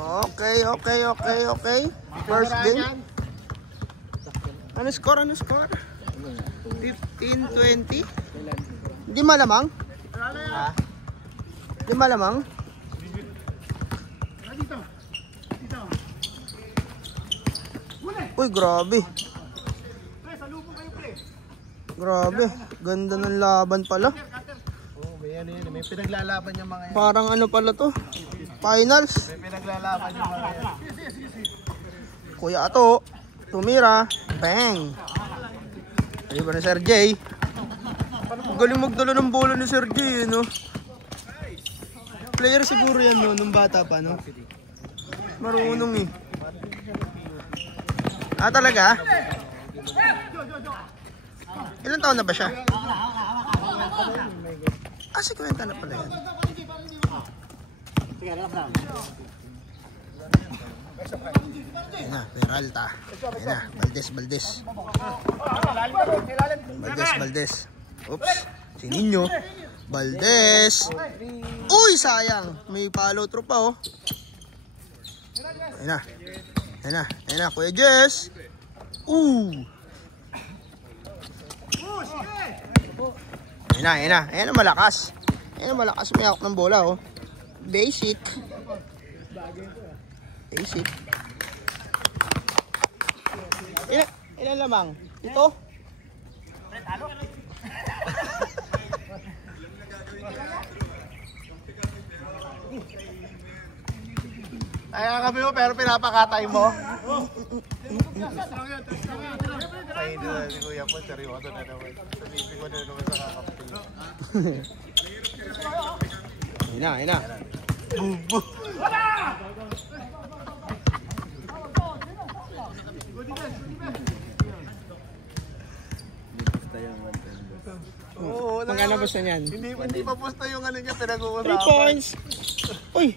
Okay. First game. Ano score? 15-20. Hindi malamang? Hindi malamang? Uy, grabe. Grabe. Ganda ng laban pala. May pinaglalaban yung mga yan. Parang ano pala to? Finals. May pinaglalaban yung mga yan. Kuya Ato. Tumira. Bang. Ayun ba na Sir Jay? Galing magdala ng bola ni Sir Jay, no? Player siguro yan, no? Nung bata pa, no? Marunong eh. Talaga? Ilan taon na ba siya? 50 na pala yan. Ayan na, Peralta. Ayan na, Valdez. Oops, si Nino. Valdez. Uy, sayang. May follow through pa, oh. Ayan na, Kuya Jess. Ayan na, malakas. May hawak ng bola, oh. Basic. Ilan lamang? Ito? Kaya kami mo pero pinapakatay mo. Ay, si Kuya po, seryoso na naman. Sabihin ko na naman sa kakapil. Ayan na. Bubo! Oo, magkano ba siya niyan? Hindi pa pusta yung ano niya, pinag-uusapan. 3 points. Uy!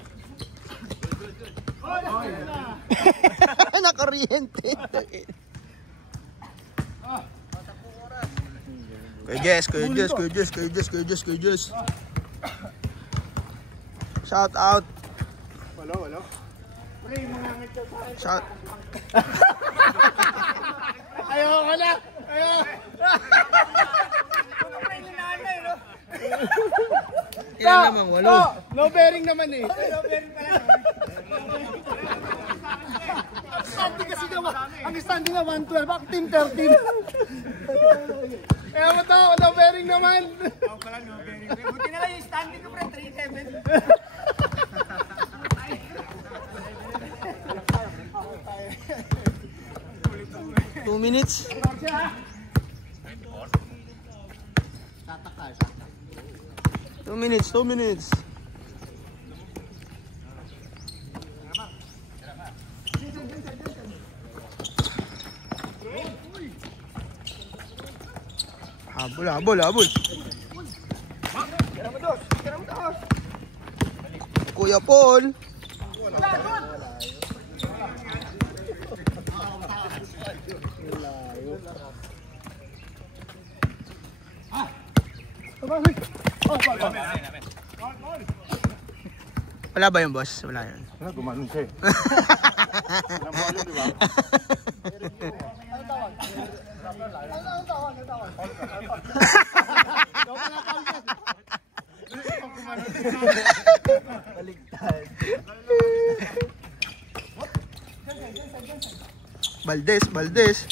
Nakaryente. Kuya Jess. Shout out. Wala. Shout. Ayoko na. Ilan naman? 8. No bearing naman eh. Standing kasi naman. Ang standing na 112. Back team 13. Kaya mo to, no bearing naman. Ako pala no bearing. Buti na lang yung standing ko pre, 3-7. 2 minutes. 2 minutes. Habol. Kuya Paul. Wala ba yung boss? Wala yun. Gumanon siya eh. Valdez.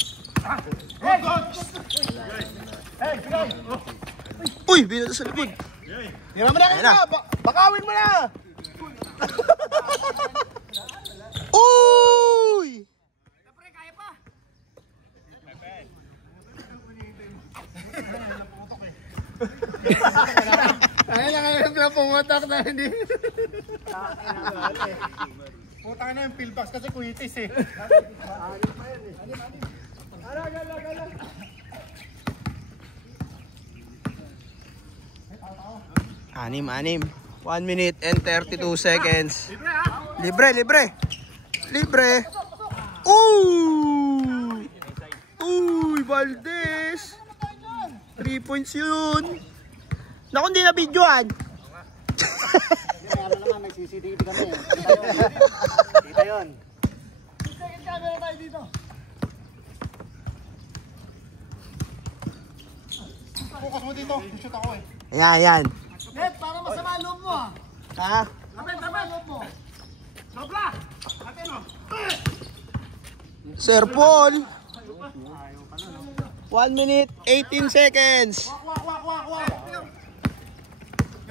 Uy, binata sa likod. Tira mo na. Bakawin mo na. Uy! Kaya pa. Kaya na pumatak na hindi. Puta na yung pillbox kasi kuitis eh. Anim. 1 minute and 32 seconds. Libre. Uy, Valdez. 3 points yun. Naku, hindi na videoan. Ano naman, may CCTV kami eh. yun. Second camera tayo dito. Focus mo dito. Shoot ako eh. Yan. Net, para masama loob mo ah. Ha? Lapit loob mo. Sobra! Atin o. Sir Paul. 1 minute, 18 seconds. Wak.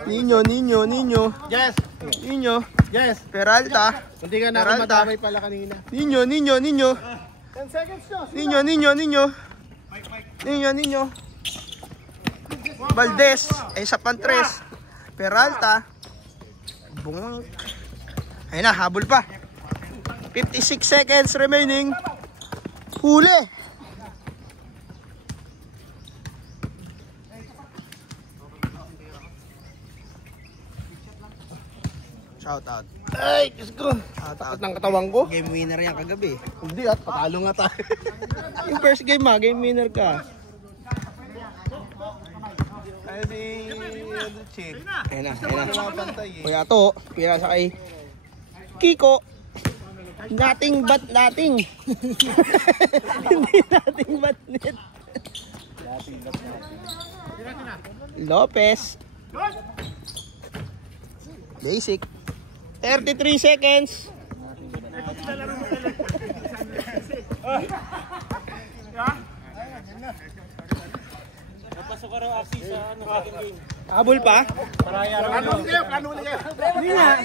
Ninyo. Yes. Ninyo. Yes. Peralta. Hindi ka na Peralta. madamay pala kanina. Ninyo. 10 seconds nyo. Ninyo. Valdez. Isa pang 3. Peralta. Bung. Ayun na, habol pa. 56 seconds remaining. Huli. Shout out. Ay, Diyos ko. Shout out. Ng katawan ko? Game winner yan kagabi. Hindi at patalo nga tayo. Yung first game game winner ka. Ay, di... Chill. Ayun na. Pantay eh. Kuya to, kaya sa kay Kiko. Nothing but nothing. Hindi nothing but net. Lopez. Basic. 33 seconds. Napasok ka raw Axis sa second game. Habol pa? Plano kayo. Hindi nga.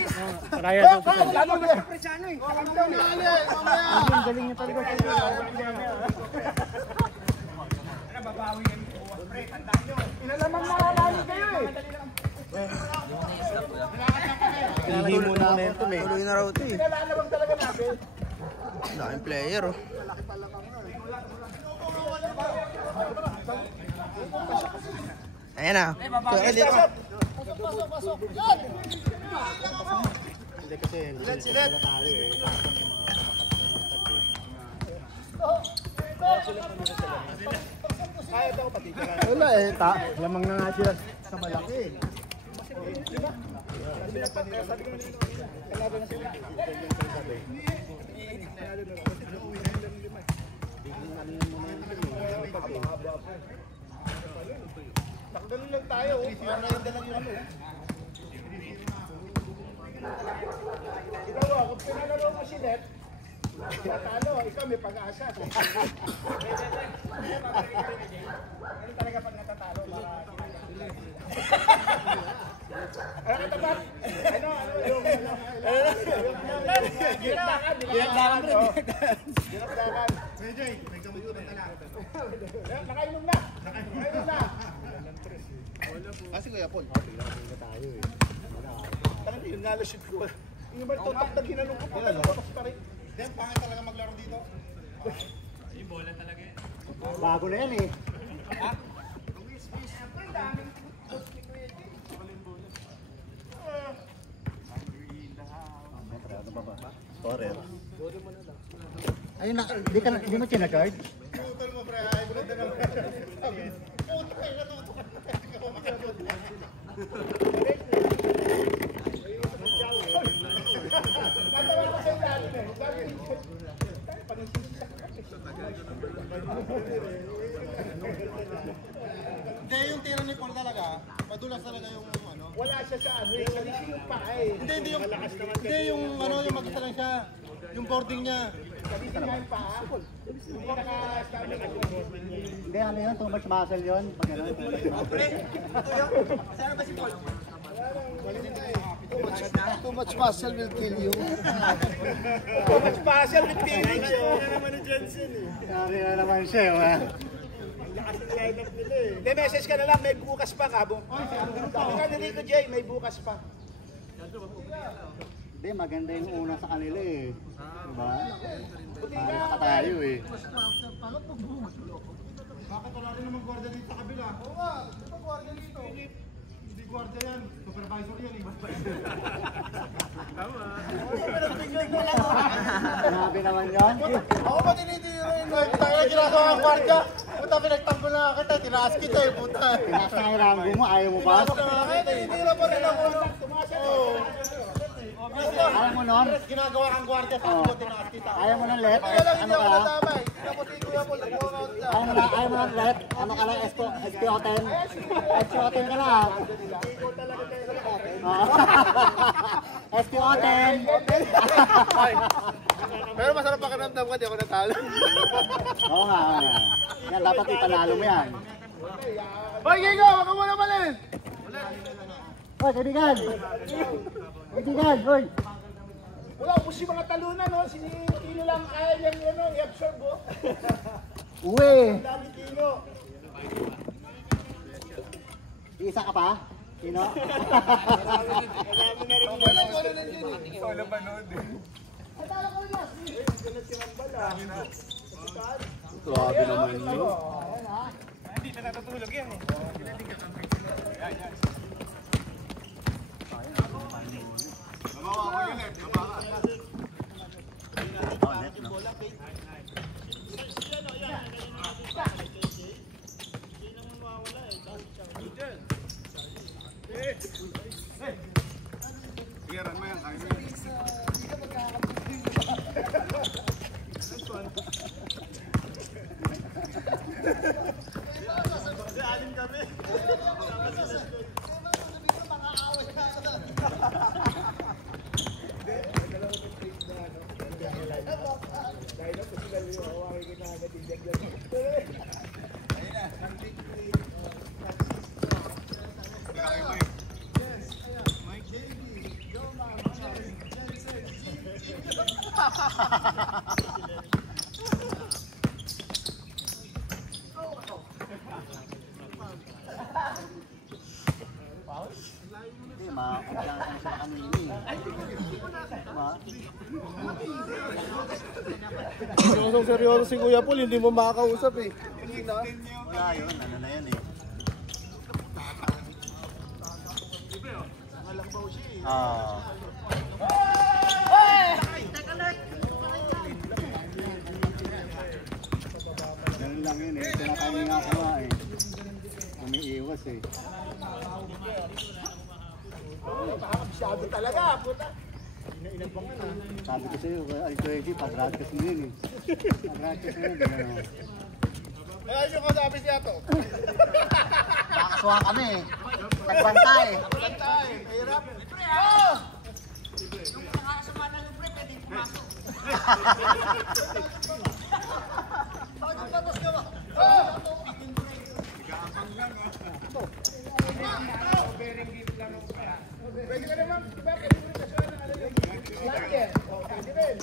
Paraya daw sa Plano kayo. galing niya talaga. Inalamang nakalali kayo eh. Hindi mo na momentum eh. Tuloy na raw ito eh. Inalalawang talaga natin. Laking player oh. Ayan na. Pasok. Yan! Hindi kasi Silet. tayo eh. Wala eh, lamang na nga sila sa malaki. Nakagaling lang tayo. Para yung dalang yung ano. Ikaw kung pinalaro mo si Net, natalo, ikaw may pag-asa. Ano talaga pag natatalo? Ano katapat? Ano yung... Ginagdakan rin. Ginagdakan. Jay, may kamutunan ka lang. Nakainom na. Kasi Kuya Paul. Talaga yung nalashoot ko. Yung ba totok na ginanong ko pa pa rin. Then, pangit talaga maglaro dito. Yung bola talaga eh. Bago na yan eh. Ha? Ayun na, di mo chinagard? Putol mo pre, ay bulad na lang. Putol kayo, natutok. Natawa ko sa ilalim eh. Hindi, yung tira ni Paul talaga, madulas talaga yung ano. Wala siya sa ano, malisi yung paa eh. Hindi yung ano, yung mag-isa lang siya. Yung boarding niya. Malisi nga yung paa. Hindi, ano yun? Too much muscle yun? Pag ano? Saan ba si Paul? Too much muscle will kill you. Too much muscle will kill you. Kaya naman ni Jensen eh. Kaya na naman siya, ha? Lakas ng lineup nila eh. Hindi, message ka na lang, may bukas pa kabo. Sabi ka ni Rico J, may bukas pa. Hindi, maganda yung una sa kanila eh. Diba? Parang ka tayo eh. Bakit wala rin naman gwardiya dito sa kabila? Oo nga, di ba gwardiya dito? Hindi gwardiya yan, supervisor yan eh. Tama. Sinabi naman yan. Ako ba tinitiro yun? Tayo ginagawa ang gwardiya. Puta, pinagtanggol na kita, tinaas kita eh, puta. Tinaas na yung rango mo, ayaw mo ba? Tinitiro pa rin ako. Tumasya ko. Ayaw mo nun? Ginagawa kang gwardiya sa Oo. ako, tinaas kita. Ayaw mo nun, Let? Wala lang, hindi Ano ako ka? nadamay. Tapos si Kuya Paul, nag-walkout siya. Ayaw mo nun, Let? Ano ka lang, SPO10? SPO10 ka lang. Oo. SPO10. Pero masarap pakiramdam ka, di ako natalo. Oo nga. Yan, dapat ipanalo mo yan. Hoy, Gigo! Wag ka muna malis! Hoy, kaibigan! Kaibigan, hoy! Wala, ubus yung mga talunan, no? Si Kilo lang kaya niyang ano, i-absorb, oh. Uwi! Dami Kilo. Isa ka pa? Sino? Solo ba noon? Grabe naman yun. Hindi na natutulog yan eh. Hindi, makumpiyansan siya kanini. Seryoso si Kuya Paul, hindi mo makakausap eh. Wala yun, ano na yan eh. Ganun lang yun eh, tinatalinga ko nga eh. Umiiwas eh. Masyado talaga, puta. Sabi ko sa'yo, ay 20, pag-broadcast mo yun eh. Pag-broadcast mo yun, ano. Ay, ayun yung kasabi siya to. Nakakasuhan kami eh. Nagbantay. Bantay, mahirap. Pwede ka naman, bakit? Lagi eh. Pwede rin.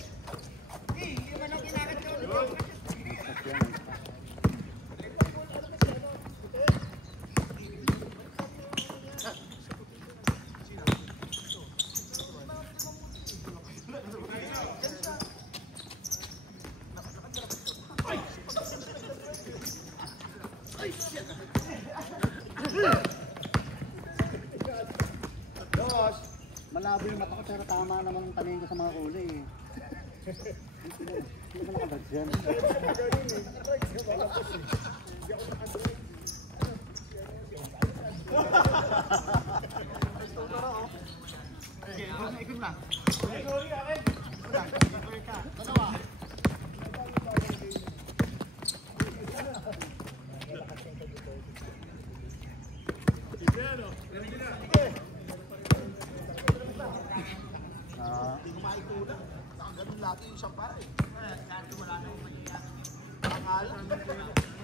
Malabo yung mata ko pero tama naman ang tanin ko sa mga kulay eh. Hindi ko nakabad yan.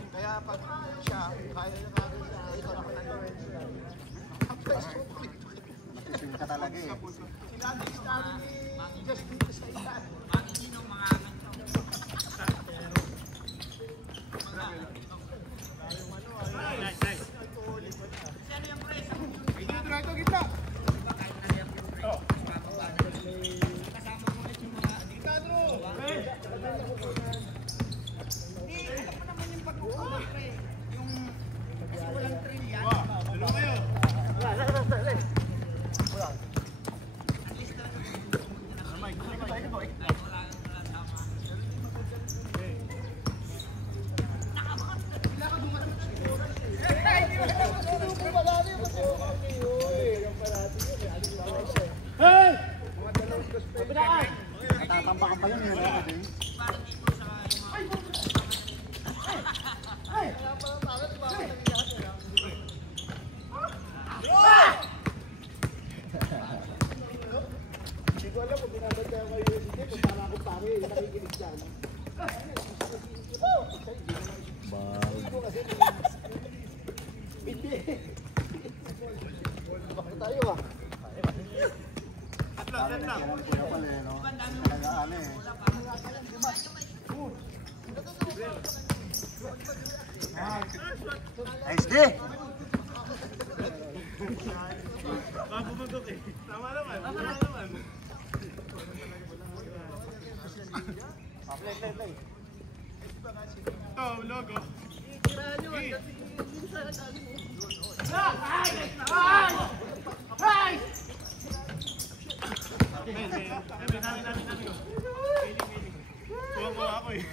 Kaya pag siya, kaya niya kagad siya, ikaw naman ang gawin. Kasi ka talaga eh. Sinabi ni Justin sa ilan. Dito, gitna. Tambakan pa yun. Hindi ko alam kung binabad tayo kayo hindi. Kung para ako pare, nakikinig dyan. Hindi. Bakit tayo ah? SD! Mabubundok eh. Tama naman. Tama naman. Play. Ito, logo. Kuha ako eh.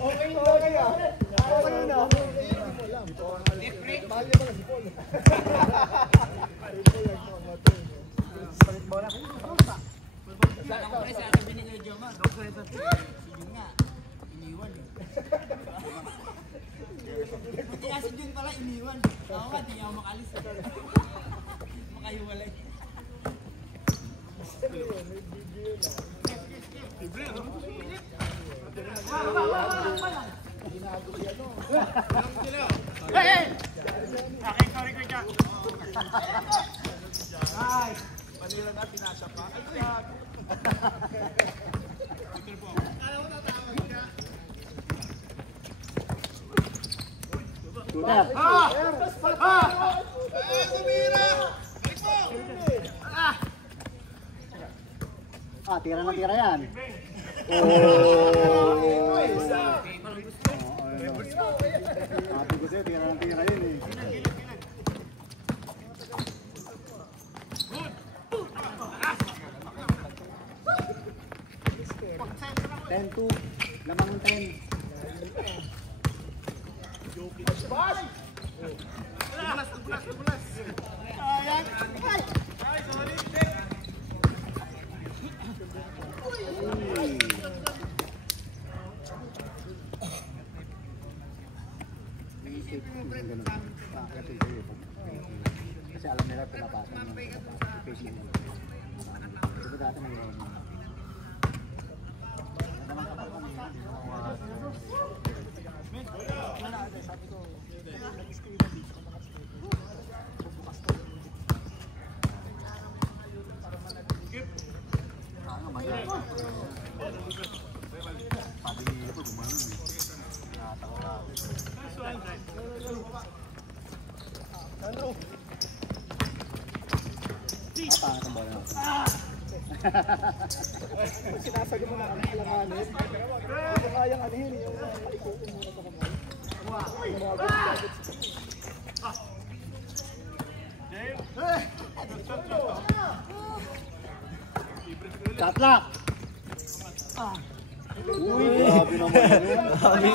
Okay ah. Okay na. Mahal niya pala si Paul. Palit bola kayo. Sabi ni Kuya Jomar, si Jun nga, iniwan eh. Buti nga si Jun pala iniwan. Ako nga, di ako makalis. Makahiwalay. Hey! Akin, sorry ko dyan. Panila na, pinasa pa. Shooter! Tira na tira yan. Sabi ko sa'yo, tira na tira yun eh. 10-2, lamang 10. Bulas. Ayan. Ay, sorry. Kasi alam nila pinapasok ng patient. Diba dati nangyayari? Pangit ang bola natin. Sinasabi mo na kami alanganin. Hindi kayang anihin yung paikutin muna sa kamay. Shot lock! Uy, grabe naman yun. Grabe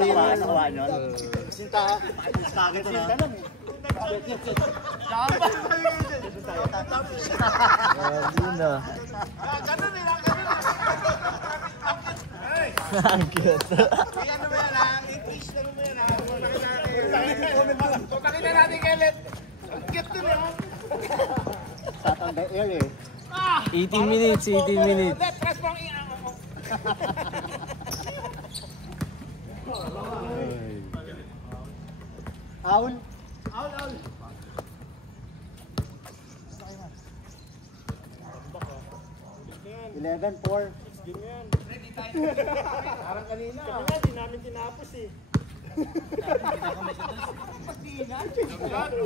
yun. Nakuha yun. Sinta ito na. Grabe na. Ang cute. Pakita natin Kenneth. Ang cute to niya. Shot on the air eh. 18 minutes, 18 minutes. Press mo ang Owl. 11-4. Parang kanina. Kami nga, di namin tinapos eh.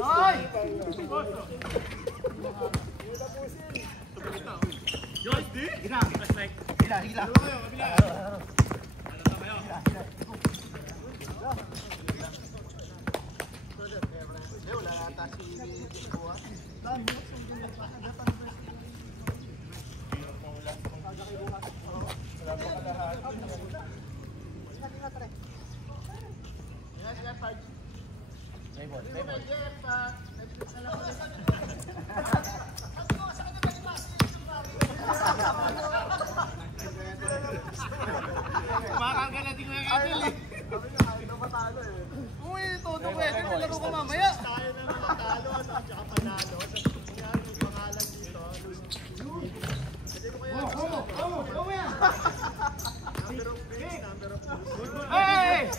Ay! Josh, di? Gila. Hila. Wala nata si Kuha. Makakagala din ko yung idol eh. Uy, todo pwede. Nalaro ko mamaya. Tayo na natalo at saka panalo. Yan yung pangalan dito. Pwede ko kaya. Number of pieces. Hey!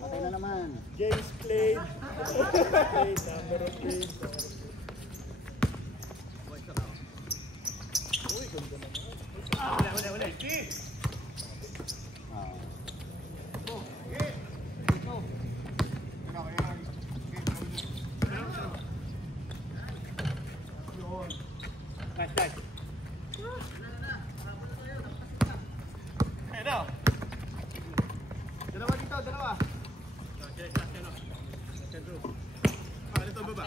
Patay na naman. Games played. Played, number of games. Dalawa dito, dalawa. Dito baba.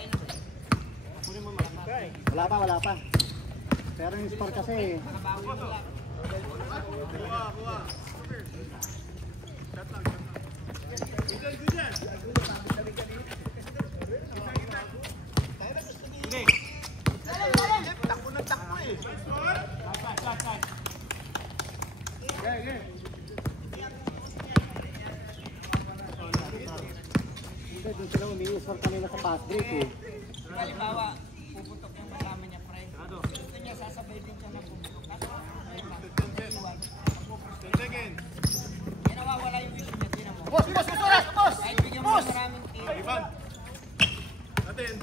Wala pa. Pero yung score kasi Kuha. Takbo ng takbo eh. hindi doon sila umiisor kanina sa pass break eh. Halimbawa, puputok yung kasama niya, pre. Gusto niya, sasabay din siya na puputok. Kaso, ayun lang. Iwan. 10 seconds. Yan nawawala yung vision niya, tinan mo. Boss! Kahit bigyan mo ng maraming team. Ivan. Atin.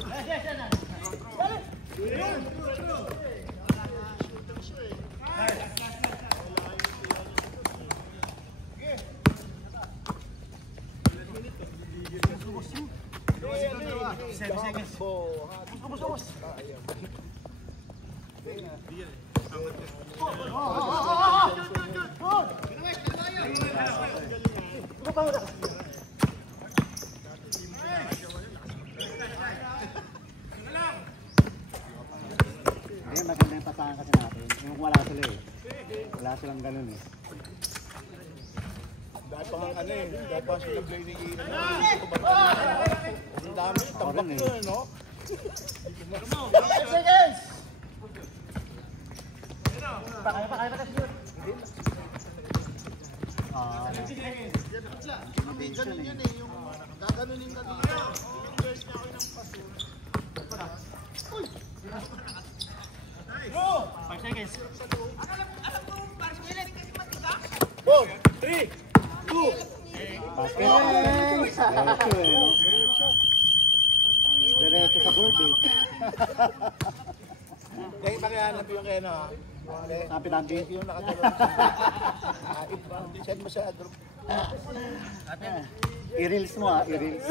Ayun, maganda yung pasahan kasi natin. Yung wala sila eh. Wala silang ganun eh. Dahil pa nga dahil pa sila play ni Ina. Ang dami, tambak Okay, ko eh, no? Ganun yun eh, yung gaganunin ka dito. Fingers niya ako ng paso. Go! 5 seconds. Go! 3, 2, Basket! Diretso eh, no? Diretso sa board eh. Kaya pakihanap yung kaya na. Tampi-tampi. Yung nakatalo. Send mo sa group. I-reels mo ah, i-reels.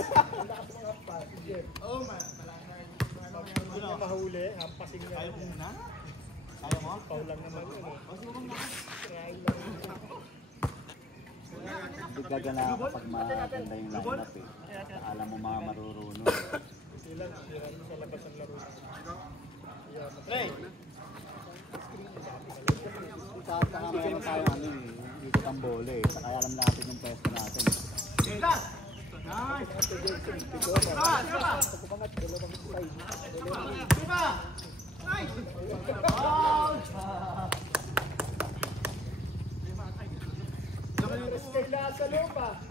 Hindi na mahuli, hampasing niya. Ayaw mo na? Ayaw mo? Paul lang naman yun eh. Hindi ka gana kapag maganda yung lineup eh. Alam mo mga marurunong. Sila sa labas ang laro. Play! Saka meron tayo ano eh, ikot ang bola eh. Saka alam natin yung pwesto natin.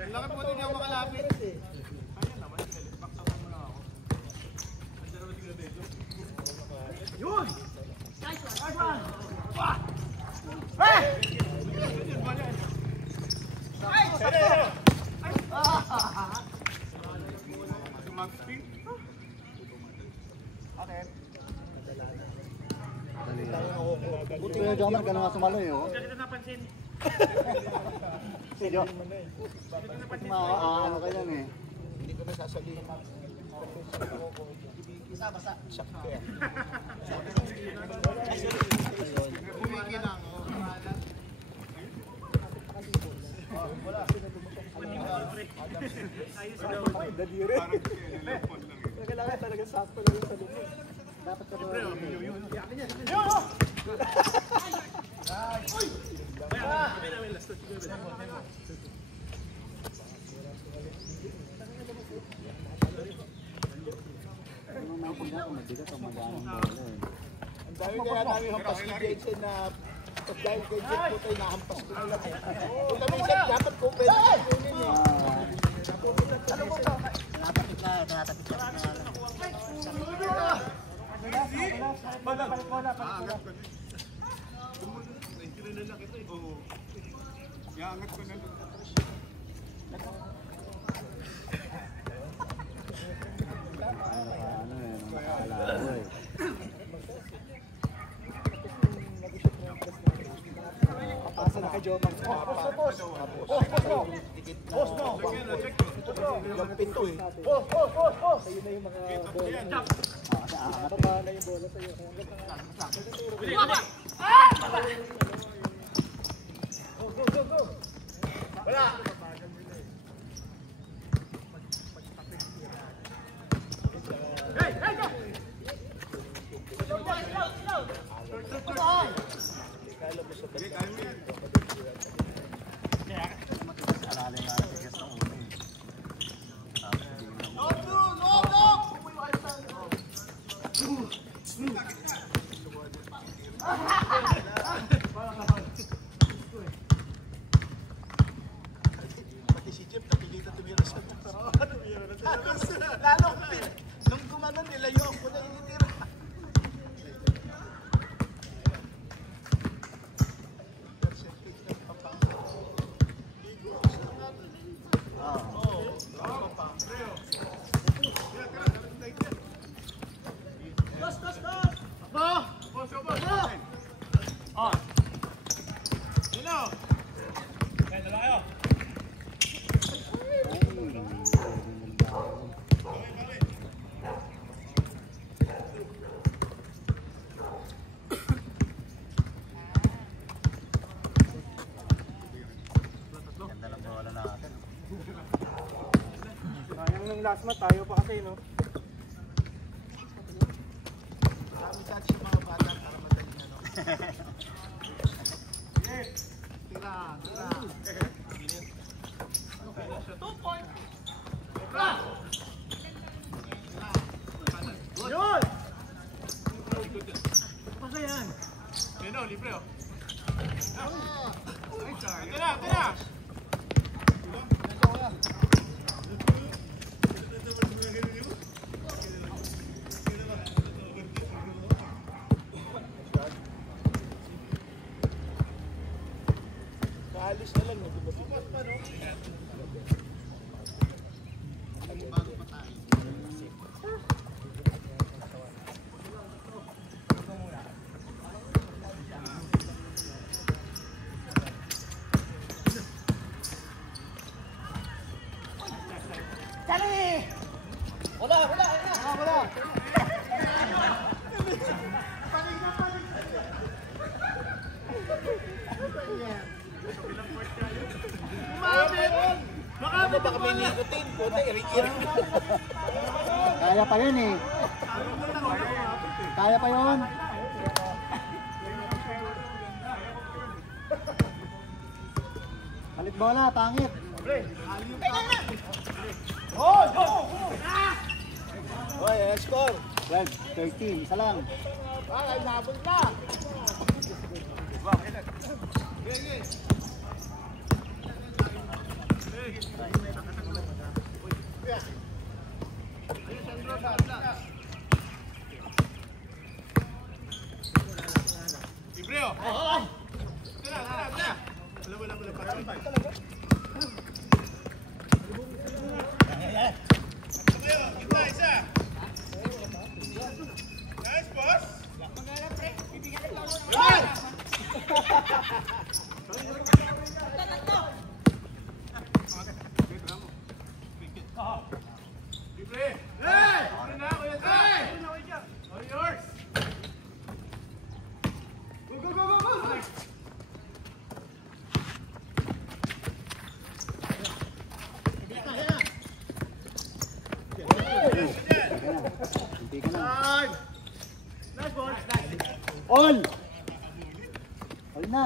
Lakad mo din yung makalapit. Buti yung Jomar, gano'n nga sumalo eh. Oh. Si Jo. Ano ka yan eh. Hindi ko nasasabihin. Basa. Shock kaya. Kumikilang. Kailangan talaga sakto lang sa loob. Dapat ka doon. Ang dami kaya namin hampas ni Jason na dahil kay Jason po tayo nahampas ko nila. Kung kami siya, dapat po pwede kunin eh. Ano mo ba? Natapit na. Kapasa na kay Jomar. Boss mo! Yung pinto eh. Sa'yo na yung mga bola. Baba na yung bola sa'yo. Go! Wala! Pati si Jeff napilitan tumira sa lalo nung gumanon nilayo ako na initira. Sayang ng last match, tayo pa kasi, no? Marami sa atin yung mga bata para madaling ano. Tira. 2 points. Yun! Pasa yan. Pino, libre, oh. Tira! Kaalis na lang. Wala. Baka may nikotin. Puta, irik-irik. Kaya pa yun eh. Kaya pa yun. Balik bola, pangit. Oy, score. 12-13, isa lang. Ay, nabol na. Libre, oh. Tira. Kita, isa. Nice, boss. Libre. Hey! All yours. Go. Hindi ka na. Nice ball. All! All na.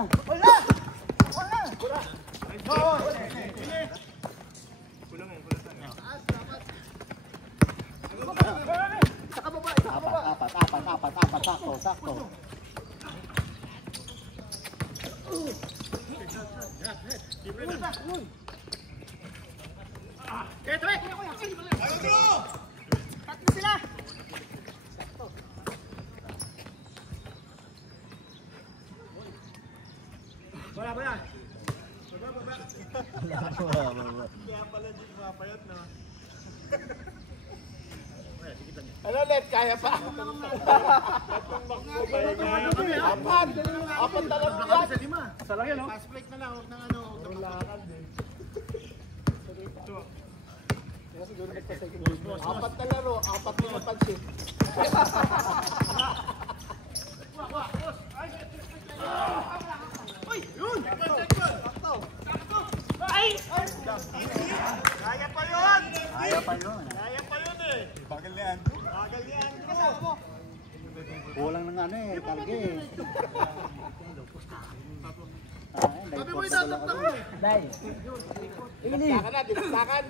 Apat, sakto. Ano ulit? Kaya pa? Apat talaga yan. Sa lang yan, no? Fast break na lang, huwag nang ano. Apat na laro, apat na napansin. Kulang ng ano eh, karge eh. Sabi mo itataktak mo eh. Dinagsakan na, dinagsakan.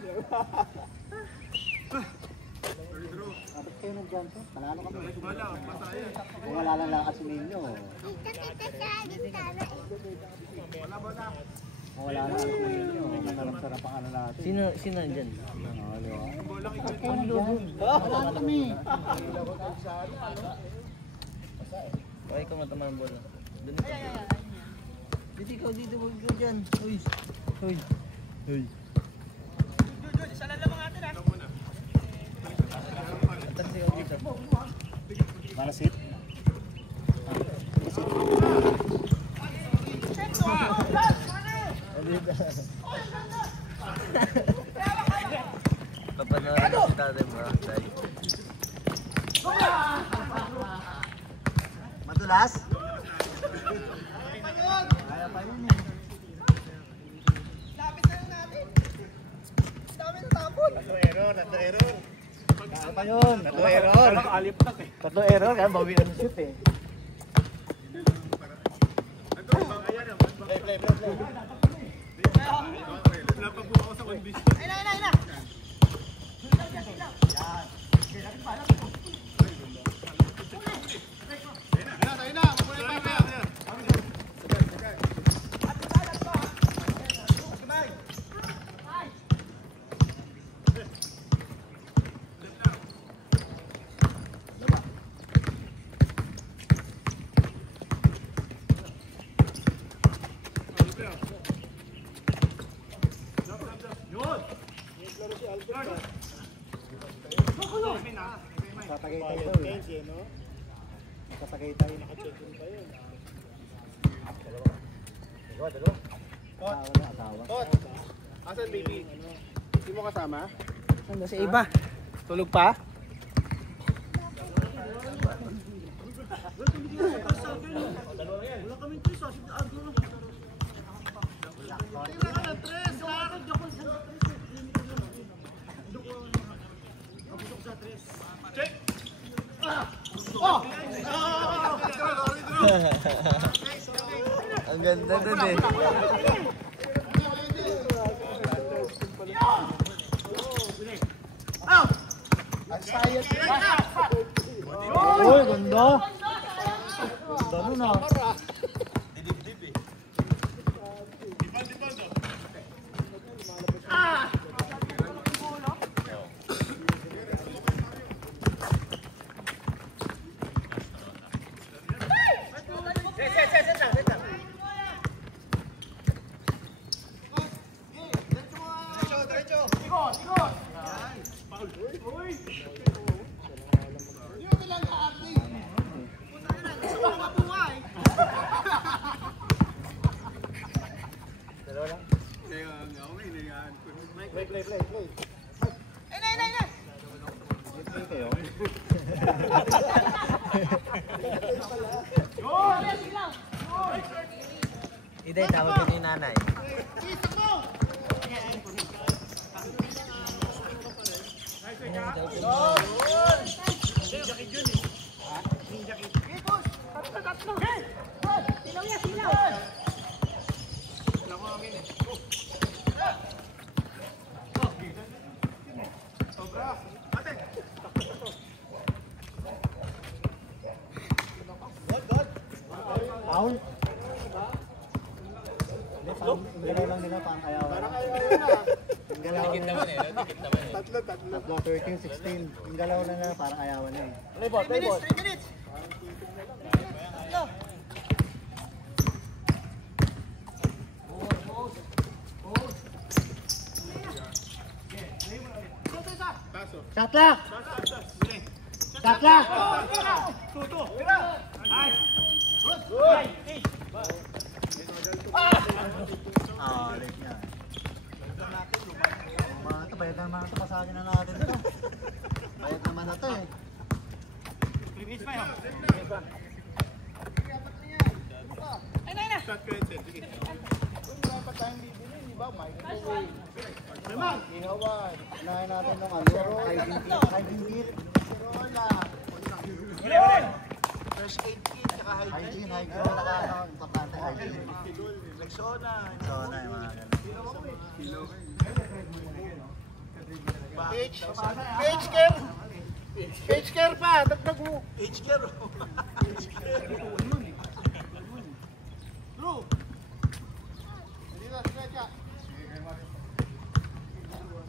Dapat kayo nandyan to, panalo kami. Kung wala lang lakas si Ninyo. Kung wala lang lakas si Ninyo, masarap-sarap ang ano natin. Sino nandyan? Wala kami. Kaya ikaw matama ang bola. Dito ikaw, dito huwag ka dyan. Uy. Atas ikaw dito. Manasit? Papanoorin ko si tatay mo. Madulas? Kaya pa yun eh. Kaya pa yun. Tatlo error, kaya bawi na ng shoot eh. Tatagay tayo eh. Tatagay tayo. Naka-check-in pa yun. Dalawa. Asawa. Asan baby? Hindi mo kasama? Ano sa iba? Tulog pa? Ang ganda dun eh. Uy, ganda! Ganda nun ah. Iday, tawag ko yung nanay. Yung galaw lang nila parang ayaw. Parang ayaw na. Yung galaw Dikit naman eh, no? Dikit naman eh. Tatlo, 13, 16. Yung galaw na nila parang ayaw na eh. 3 minutes. Shot lock! Shot lock! Late niya. Mga ito, bayad naman ito. Pasagin na natin ito. Bayad naman na ito eh. Dapat tayong bibili, di ba? Microwave. Ihawan. Unahin natin ng ano. Hygiene kit. Rola. First aid kit, saka hygiene. Hygiene. Naka ano, importante hygiene. Rexona. So na yung mga ganun. Page care. Page care pa. Dagdag mo. Page care. True. Hindi na, sige ka.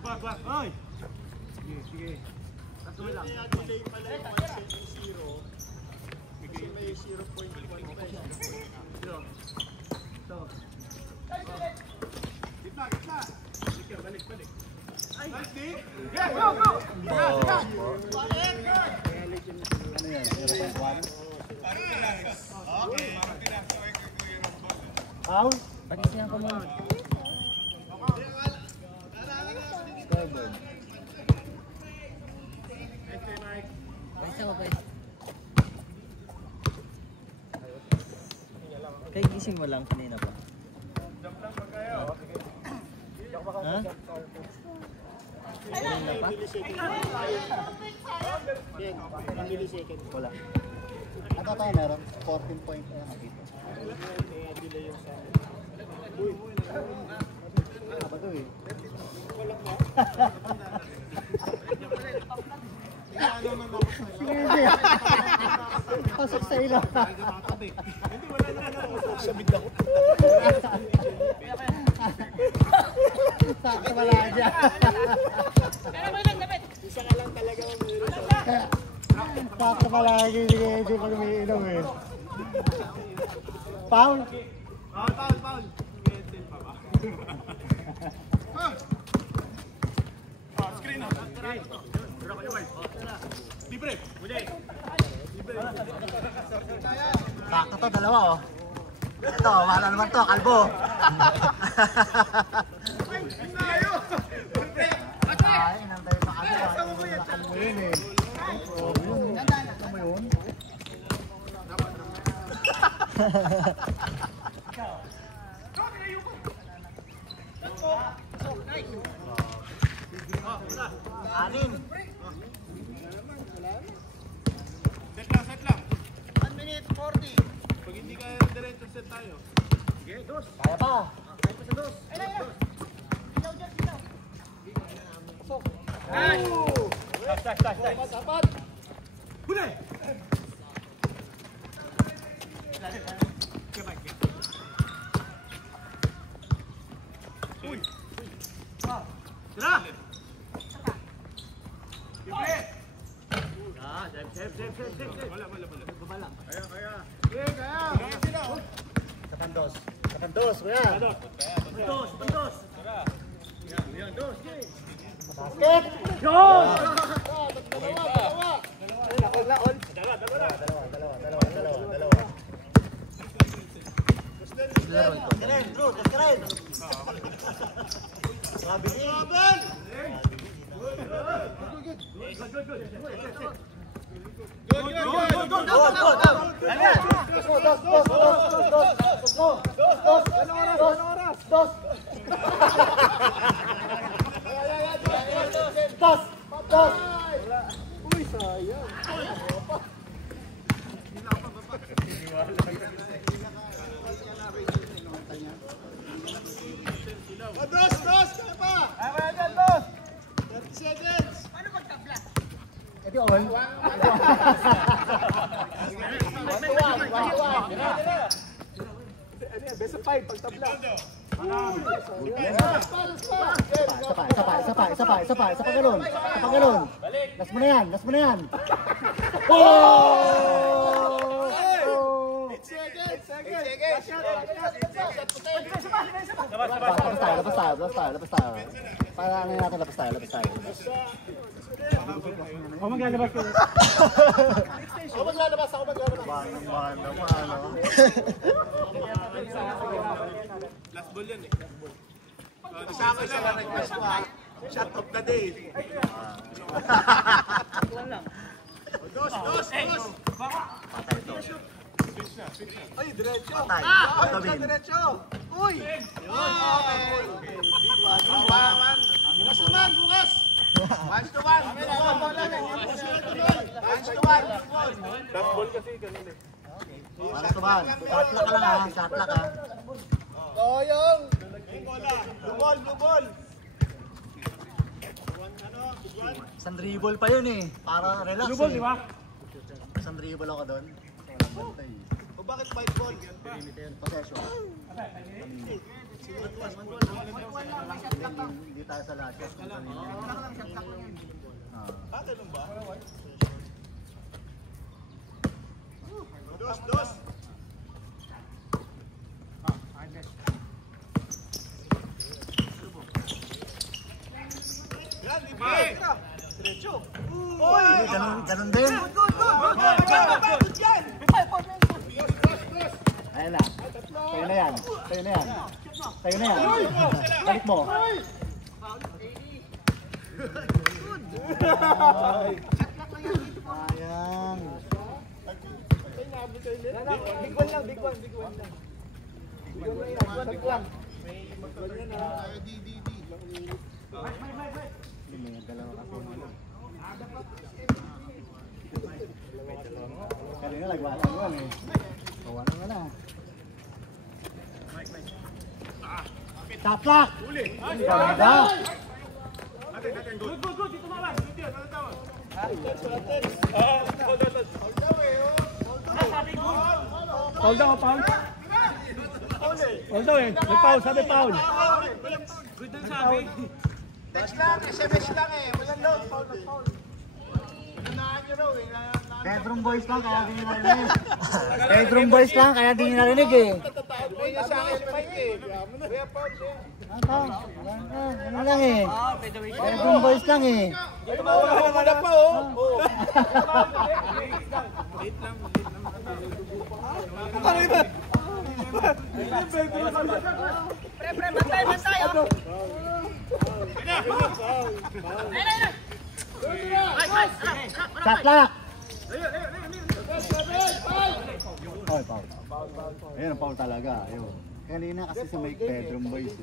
Bak, oy! Sige. Katuloy lang. Kasi pala yung 1.0. Kasi may 0.1. Gitna. Balik. Nice, Dick. Yeah, go! Ano yan? 0.1? Foul? Panisiyan ko muna. Scoreboard. Panisiyan ko, guys. Kaya gising mo lang kanina pa. Ha? Kanina pa? Wala. Ano tayo meron? 14 point na dito. Ano ba ito eh? Sige. Pasok sa ilo. Sabid ako. Sakto wala dyan. Isa ka lang talaga mamili. Sakto pala hindi pag umiinom eh. Foul? Foul. Screen na. Libre. Sakto to, dalawa oh. Ito, wala naman to, kalbo. Ay, nantay pa kasi. Kalbo yun eh. Ito mo yun? Anin. Set lang. 1 minute 40. Pag hindi kaya diretso set tayo. Kaya pa. Dapat. Huli. Uy. Tira. Libre. Save. Wala. Kaya. Katandos, kuya. Pantos! Basket. Dalawa. Dos! Kaya pa! 30 seconds! Ito all. Best of 5 pag tabla. Isa pa ganun. Last mo na yan. Oh! Labas tayo. Para ano natin, labas tayo. Ako maglalabas ko. Ako maglalabas. Last ball yan eh. Sa akin lang, nagpaswa. Shot of the day. Dos. Ay, diretso. Diretso. Uy! Bukas naman, bukas! 1-1. Last ball kasi kanina. Last one. Shot lock ha. Oyong! Blue ball. Isang dribble pa yun eh. Para relax Blue ball, di ba? Isang dribble ako doon. O bakit 5 ball? Possession. Hindi tayo sa last shot. Ganun ba? Dos. Yan, di ba? Diretso. Ganun din. Ayan na. Tayo na yan. Balik mo. Ayan. Big one lang. May dalawa kasi. Kanina nagwatan mo eh. Kawalan mo na. Taplak! Ganda! Good. Dito mabas. Foul daw, foul. Foul daw eh. Nag-foul, sabi foul. Good ang sabi. Text lang, SMS lang eh. Walang load, foul. Nanaan nyo raw eh. Bedroom boys lang kaya di nyo narinig. Bedroom boys lang kaya di nyo narinig eh. Sabi niya sa akin, Mike eh. Kuya foul siya. Ano lang eh. Bedroom boys lang eh. Wala pa oh. Pre, bantay. Taplak! Ay, foul. Ayun ang foul talaga. Ayun. Kanina kasi si Mike bedroom boys.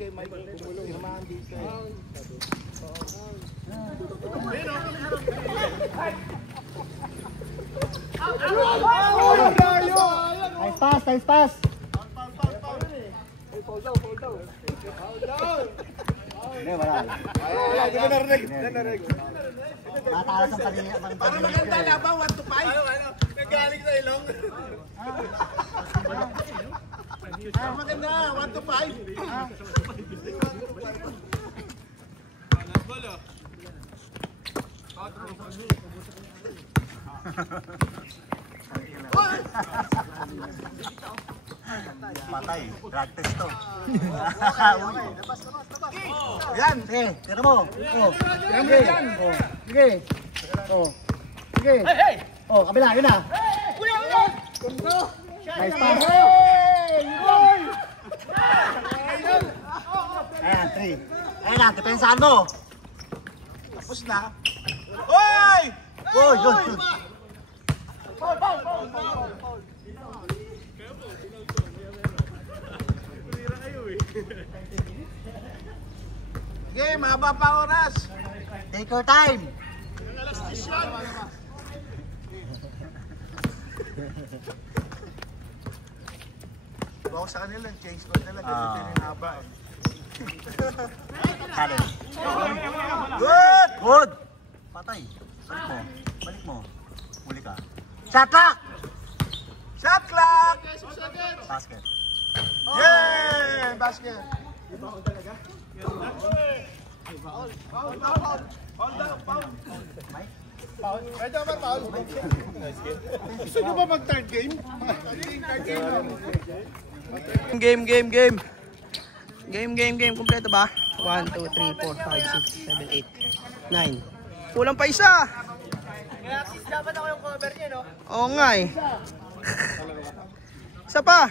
Nice pass. Hindi, wala. Hindi ko narinig. Mataas ang panilig. Para maganda na ba? 1-5? Nagaling sa ilong. Maganda, 1-5. Patay. Drug test to. Yan. Sige, tira mo. Sige. Oh, kabila. Yun na. Nice pass. Ayan, 3. Ayan na, depensahan mo. Tapos na. Hoy! Oh, yun. Okay, mahaba pa oras. Take your time. Bawag sa kanila, change code nila. Ganito yung haba. Challenge. Good! Patay. Balik mo. Huli ka. Shot lock! Shot clock! Basket. Yay! Basket. Medyo ba, Paul? Gusto nyo ba mag-third game? Game. Kompleto ba? 1, 2, 3, 4, 5, 6, 7, 8, 9. Kulang pa isa. Dapat ako yung cover niya, no? Oo nga eh. Isa pa.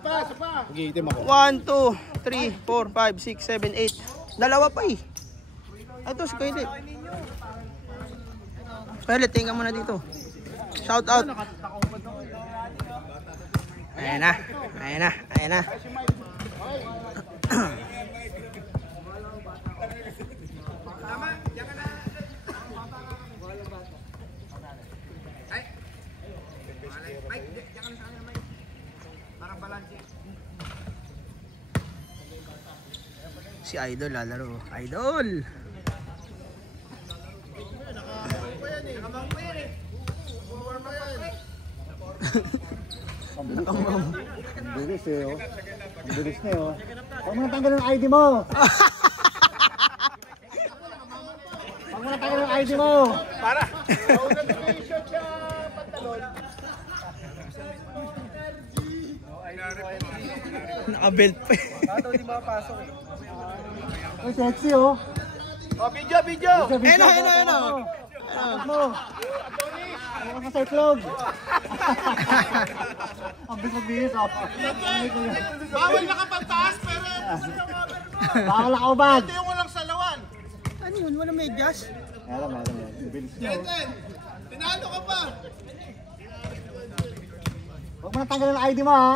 Mag-iitim ako. 1, 2, 3, 4, 5, 6, 7, 8. Dalawa pa eh. Ito si Kuya Lit. Kuya Lit, tingnan mo na dito. Shout out. Ayan na. Si Idol lalaro. Idol. Ang bilis eh, oh. Ang bilis na eh, oh. Huwag mo natanggal ng ID mo! Huwag mo natanggal ng ID mo! Para! Naka-belt pa eh. Ang sexy, oh. Oh, video! Ayun na. Takot mo! Ano ka sa itlog? Ang bilis, oh. Bawal nakapagtaas, pero Bawal ako bad! ito yung walang salawan. Ano yun? Walang medyas? Meron. Ang bilis niyo. Eten, tinalo ka pa. Huwag mo natanggal ng ID mo, ha?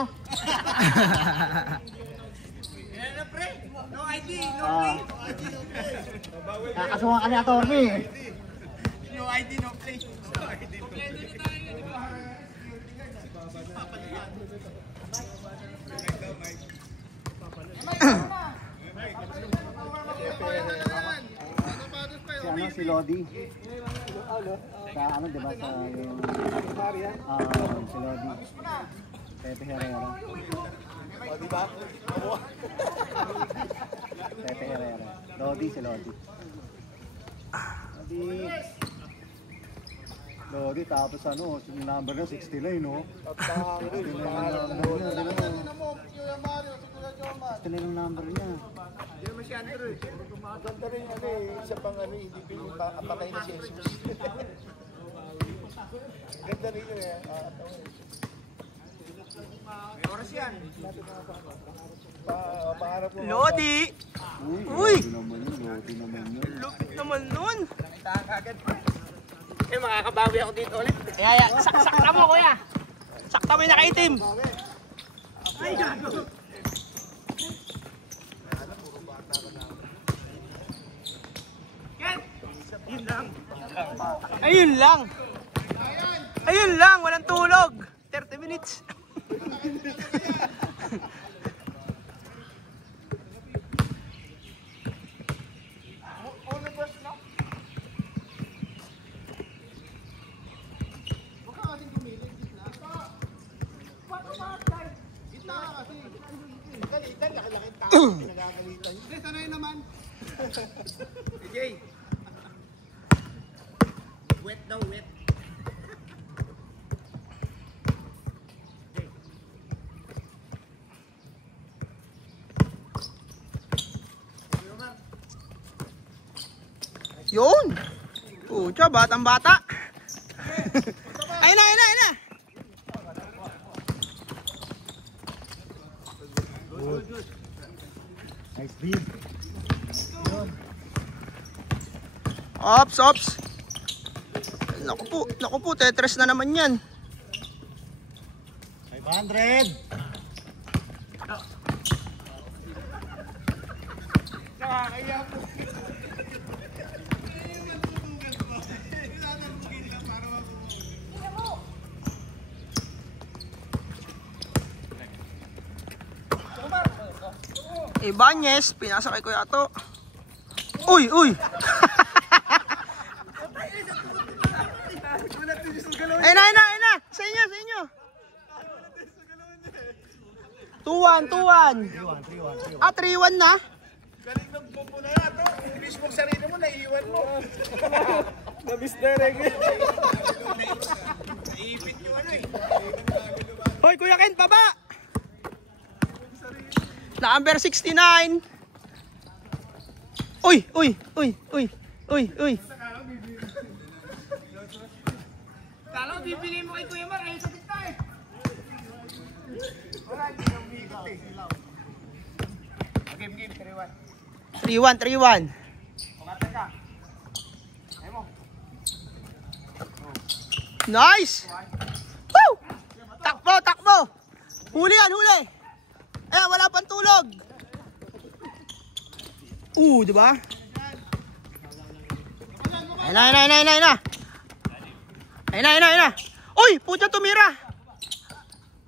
No ID, no Ah. Kakasuhan ka ni attorney. No ID, no play. Si Lodi. Sa ano, diba? Sa yung... si Lodi. Pepe Herrera. O, diba? Pepe Herrera. Lodi, si Lodi. Lodi, tapos ano, yung number na 69, no? 69 yung number niya. Maganda rin ano eh, isa pang ano, hindi pinapatay na si Jesus. Ganda rin yun eh. Oras yan. Pangarap mo. Lodi! Uy! Lodi naman yun. Lupit naman nun. Eh, makakabawi ako dito ulit. Kaya, sakta mo kuya. Sakta mo yung nakaitim. Ayun lang, walang tulog. 30 minutes. Hindi, sanay naman. Wet daw, wet. Yun! Pucha, batang-bata. Ayun na. Nice beat. Ops. Naku po, Tetris na naman yan. 500! Ibanez, pinasa kay Kuya Ato. Uy! Ayun na! Sa inyo! 2-1, 2-1. Ah, 3-1 na? Galing ng bumbo na yan, no? Inis mong sarili mo, naiiwan mo. Nabisderek. Naiipit yung ano eh. Hoy, Kuya Ken, baba! Number 69. Uy, uy, uy, uy, uy, uy. Kala ko bibigay mo kay Kuya Mar, ayun sa kita eh. Wala, hindi nang bigot eh. Game, 3-1. 3-1, 3-1. Pagkatan ka. Ayaw mo. Nice! Woo! Takbo, takbo! Huli yan, huli! Ayan, wala pang tulog. Di ba? Ayun na, ayun na, ayun na, ayun na. Ayun na, ayun na, ayun na. Uy, pucha tumira.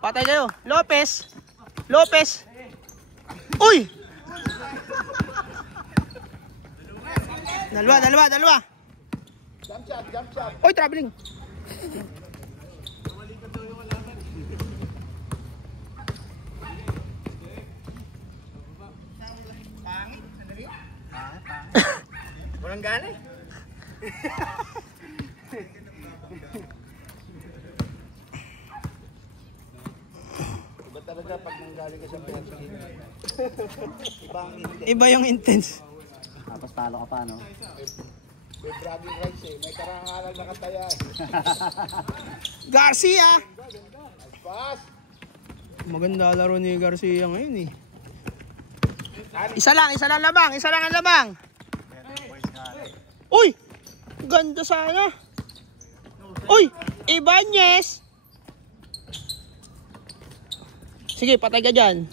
Patay kayo. Lopez. Lopez. Uy! Dalawa, dalawa, dalawa. Jump shot, jump shot. Uy, traveling. Walang gana eh. Iba talaga pag nanggaling ka sa pagkakas. Ibang hindi. Iba yung intense. Tapos talo ka pa, no? May bragging rights eh. May karangalan na kataya eh. Garcia. Pass! Maganda laro ni Garcia ngayon eh. Isa lang lamang, isa lang ang lamang. Uy! Ganda sana. Uy! Ibanez! Sige, patay ka dyan.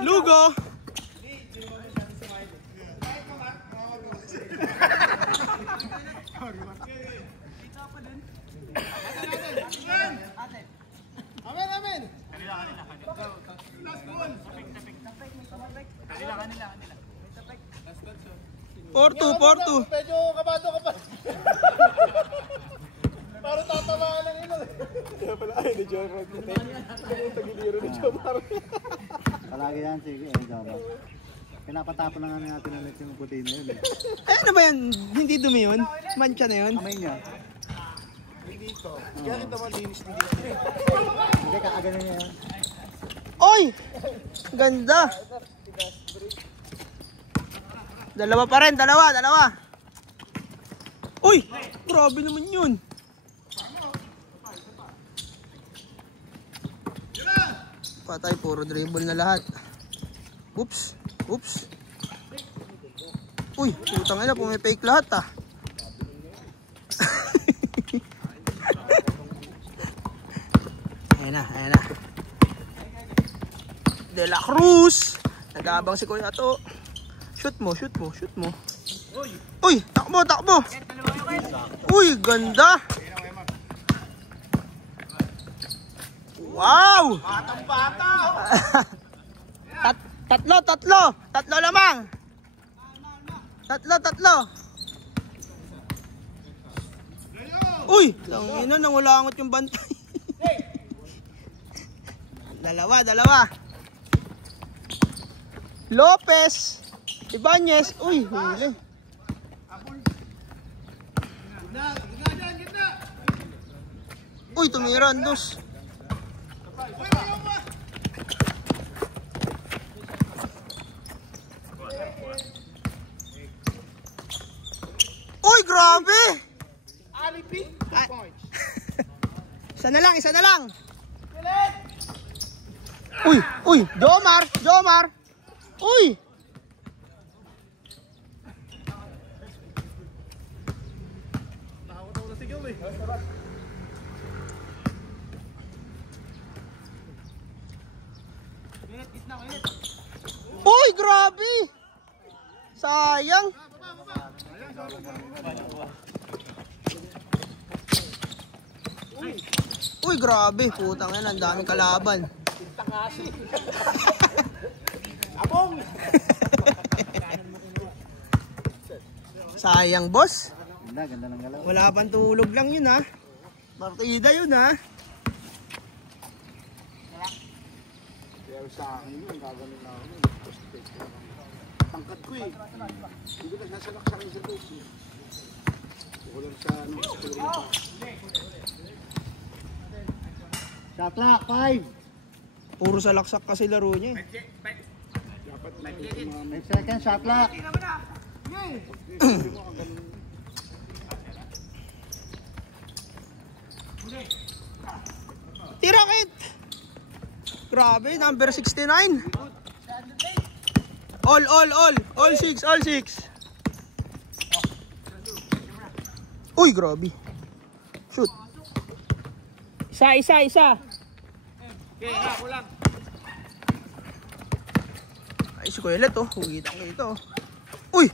Lugo! Amen, amen! 4-2. Medyo kabado ka pa. Parang tatamaan ng ilo. Kaya pala, ay, ni Joe Mark. Tagiliro ni Joe Mark. Palagi yan, sige. Java. Pinapatapon na nga natin ulit yung puti na yun. Ay, ano ba yan? Hindi dumi yun? Mancha na yun? Kamay niya. Hindi ko. Kaya kita malinis din dito. Hindi, kakaganin niya yan. Oy! Ganda! Dalawa pa rin, dalawa. Uy! Grabe naman yun. Patay, puro dribble na lahat. Oops. Uy, putang ina, pumipake lahat ah. Ayan na. De La Cruz. Nag-aabang si Kuya to. Shoot mo. Uy, takbo. Uy, ganda. Wow! Batang bata! Tatlo lamang. Tatlo. Uy, langina nang ulangot yung bantay. Dalawa. Lopez, Ibanez, uy, huli. Uy, tumira, dos. Uy, grabe! Alipi! 2 points. Isa na lang. Uy, Jomar. Uy! Uy, grabe! Sayang. Uy, grabe. Putang ina, ang daming kalaban. Abong! Sayang, boss. Ganda ng galaw. Wala pang tulog lang yun, ha. Partida yun, ha. Kaya sa akin yun, gagawin na ako. Tangkad ko eh. Hindi ko na nasalak sa akin sa dos eh. Hindi ko lang sa ano, security. Shot clock, 5. Puro salaksak kasi laro niya, eh. 5 seconds, shot clock. Tira, Kit! Grabe, number 69. All 6, all 6. Uy, grabe. Shoot. Isa. Okay, na, kulang. Ay, si Kuya Let, oh. Hugitang ito. Uy!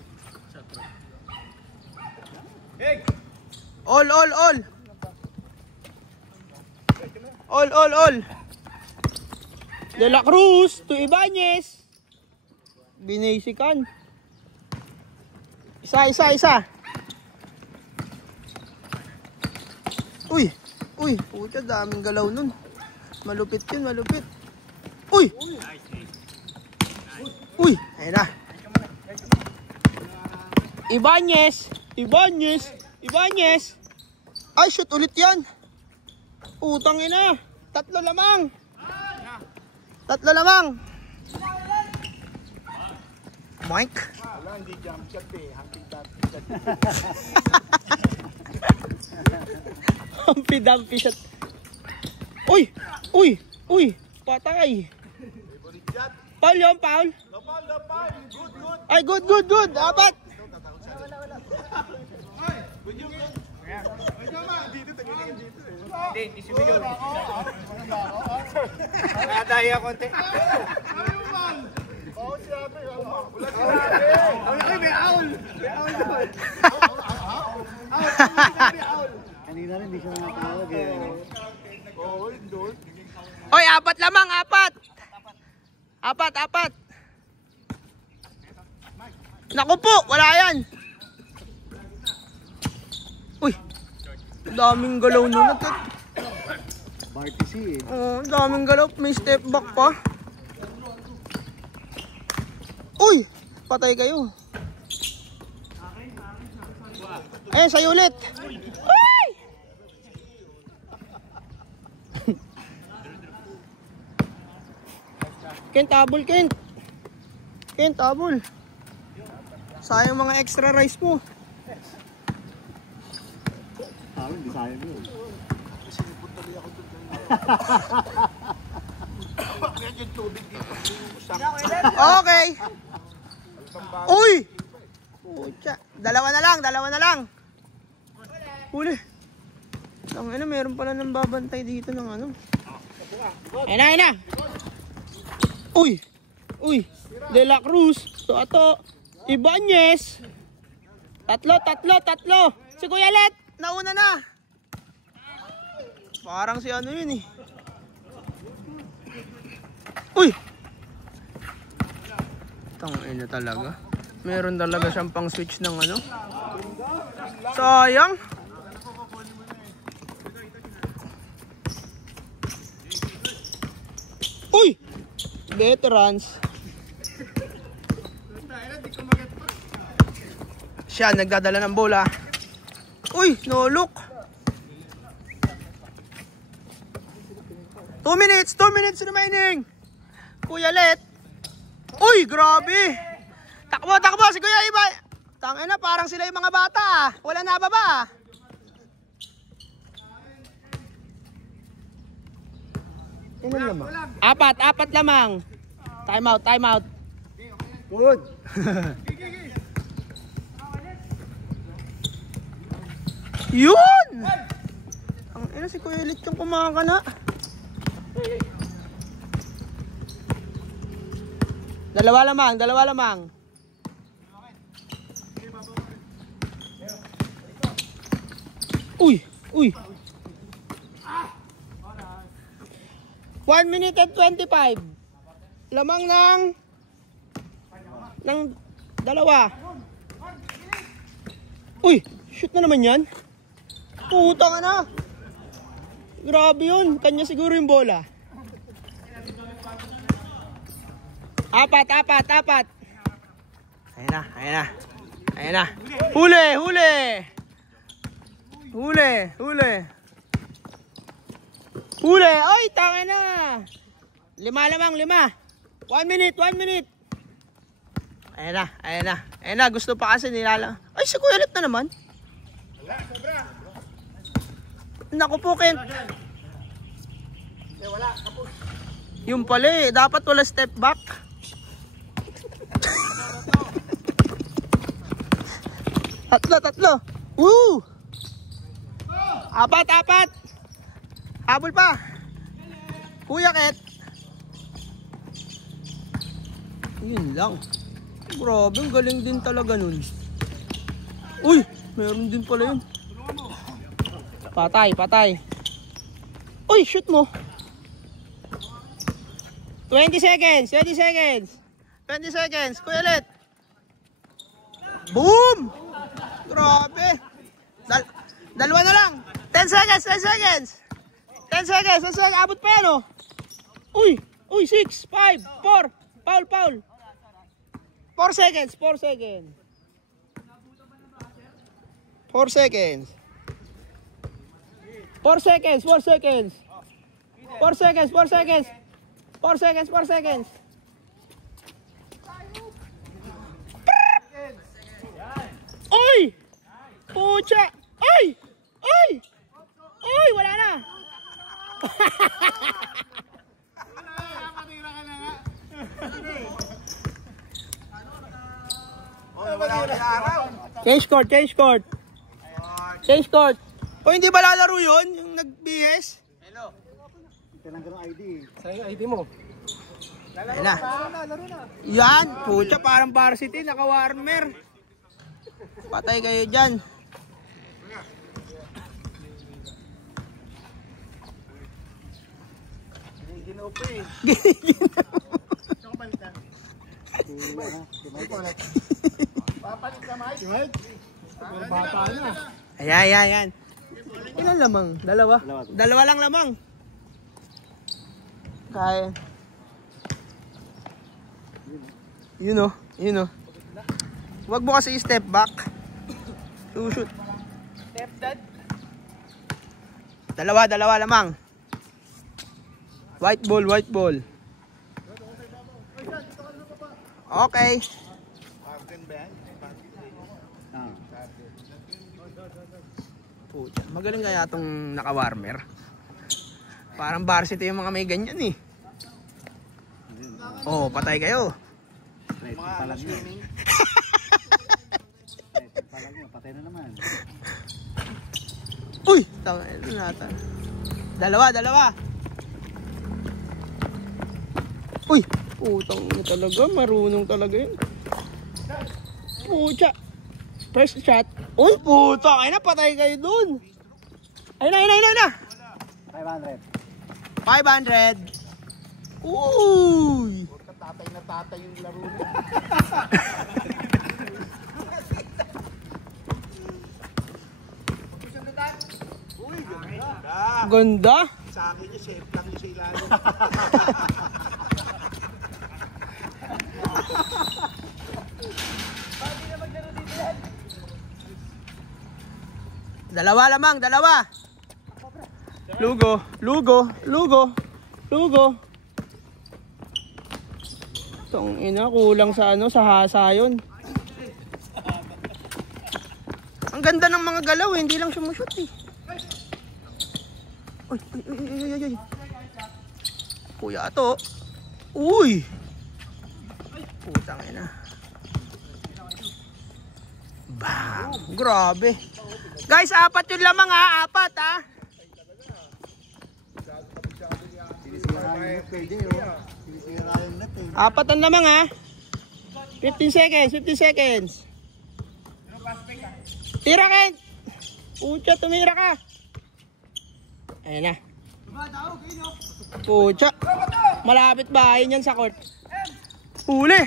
All. All. De La Cruz to Ibanez. Binasikan. Isa. Uy, puta, daming galaw nun. Malupit yun. Uy, ayun na. Ibanez. Ay, shoot ulit yan. Putang ina. Tatlo lamang. Mike. Wala, hindi jump shot eh. Hunting top. Humpy-dumpy shot. Uy. Patay. Foul yun, foul. No foul. Good. Ay, good. Apat. Hindi si Miguel. Nakadaya konti. Kanina rin, hindi siya nakatawag eh. Oy, apat lamang. Apat. Naku po, wala yan. Uy, daming galaw nun. Bartisi eh. Oh, daming galaw. May step back pa. Uy, patay kayo. Eh, sa'yo ulit. Uy! Kent, tabol. Sayang mga extra rice mo. Hindi sayang yun. Okay. Uy! Pucha. Dalawa na lang. Huli. Meron pala ng babantay dito ng ano. Ayun na. Uy. De La Cruz. Ato. Ibanez. Tatlo. Si Kuya Let, nauna na. Parang si ano yun eh. Uy! Tangina talaga. Meron talaga siyang pang switch ng ano. Sayang. Uy! Veterans. Siya nagdadala ng bola. Uy, no look. 2 minutes remaining. Kuya Let. Uy, grabe. Takbo si Kuya Iba. Tangina, parang sila yung mga bata. Wala na baba. Ilan lamang? Apat lamang. Time out. Good. Yun! Ang ina si Kuya Let yung kumakana. Dalawa lamang. Uy. 1 minute and 25. Lamang ng dalawa. Uy, shoot na naman yan. Puta ka na. Grabe yun. Kanya siguro yung bola. Apat. Ayan na. Huli. Ay, tanga na. 5 lamang. 1 minute. Ayan na. Gusto pa kasi nilala. Ay, si Kuya Lit na naman. Wala, sobra. Naku po, Ken. Wala, kapos. Yung pala eh. Dapat wala step back. Tatlo. Woo! 4. Habol pa. Kuya Ket. Yun lang. Grabe, ang galing din talaga nun. Uy, meron din pala yun. Patay. Uy, shoot mo. 20 seconds. Kuya Lit. Boom! Grabe. Dalawa na lang. 10 seconds. Abot pa yan, oh. Uy, 6, 5, 4. Foul. 4 seconds. 4 seconds. 4 seconds. Uy! Pucha! Ay! Wala na! Change court. O hindi ba lalaro yun? Yung nag-BS? Kailangan ng ID. Sa'yo ID mo. Ayan na. Yan. Pucha, parang varsity. Naka-warmer. Patay kayo dyan. Ginoo pa eh. Papalit ka, Mike. Bata na. Ayan. Ilan lamang? Dalawa lang lamang. Kaya. Yun o. Huwag mo kasi step back. Shoot. Step dad. Dalawa lamang. White ball. Okay. Pucha, magaling kaya itong naka-warmer. Parang varsity yung mga may ganyan eh. Oh, patay kayo. Patay na naman. Uy! Tama, ito nata. Dalawa. Uy! Putang ina talaga. Marunong talaga yun. Pucha! First shot. Uy! Putang ina! Patay kayo dun! Ayun na! 500. Uy! Tatay yung laro niya. Ganda! Sa akin niya, safe lang yung sa ilalim. Dalawa lamang. Lugo. Tong ina, kulang sa hasa yun. Ang ganda ng mga galaw eh, hindi lang siya mo-shoot eh. Uy. Kuya ato. Uy. Putang ina. Bang. Grabe. Guys, 4 yun lamang ha. 4 ha. Apatan lamang ha. 15 seconds. Tira Ken. Pucha, tumira ka. Ayan na. Pucha. Malapit bahay niyan sa court. Huli.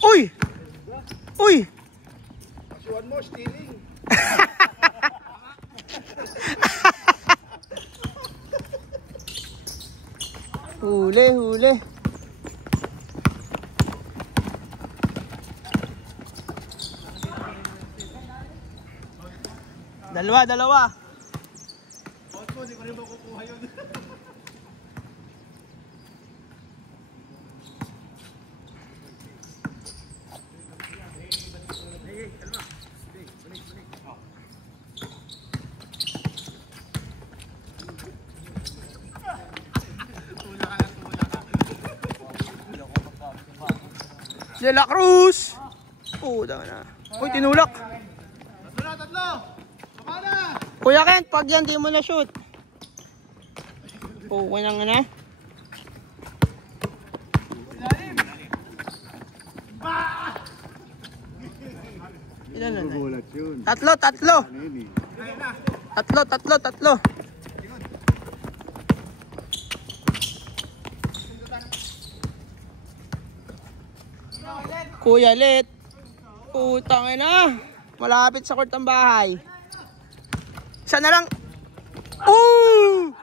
Uy. Isuan mo, stealing. Huli, huli. Dalawa, dalawa. Hindi ko rin makukuha yun. De La Cruz. Puta na. Uy, tinulak. Tatlo! Baka na! Kuya Kent, pag yan di mo na shoot. Okay na nga na. Ilan na na? Gugulat yun. Tatlo, tatlo. Ano yun eh? Tatlo, tatlo, tatlo. Kuya Lit. Putang ina. Malapit sa court ng bahay. Isa na lang. Ooh!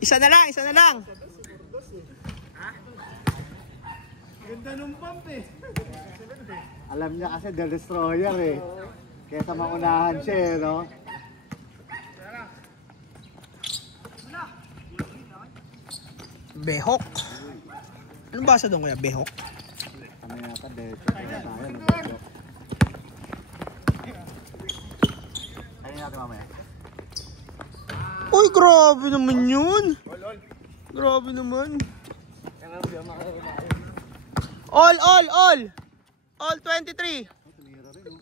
Isa na lang, isa na lang. Ganda nung pump eh. Alam niya kasi The Destroyer eh. Kaya sa maunahan siya eh, no? Behok. Anong basa doon kuya? Behok? Ano yata, derecho na tayo. Ayun natin mamaya. Uy, grabe naman yun. Grabe naman. All. All 23.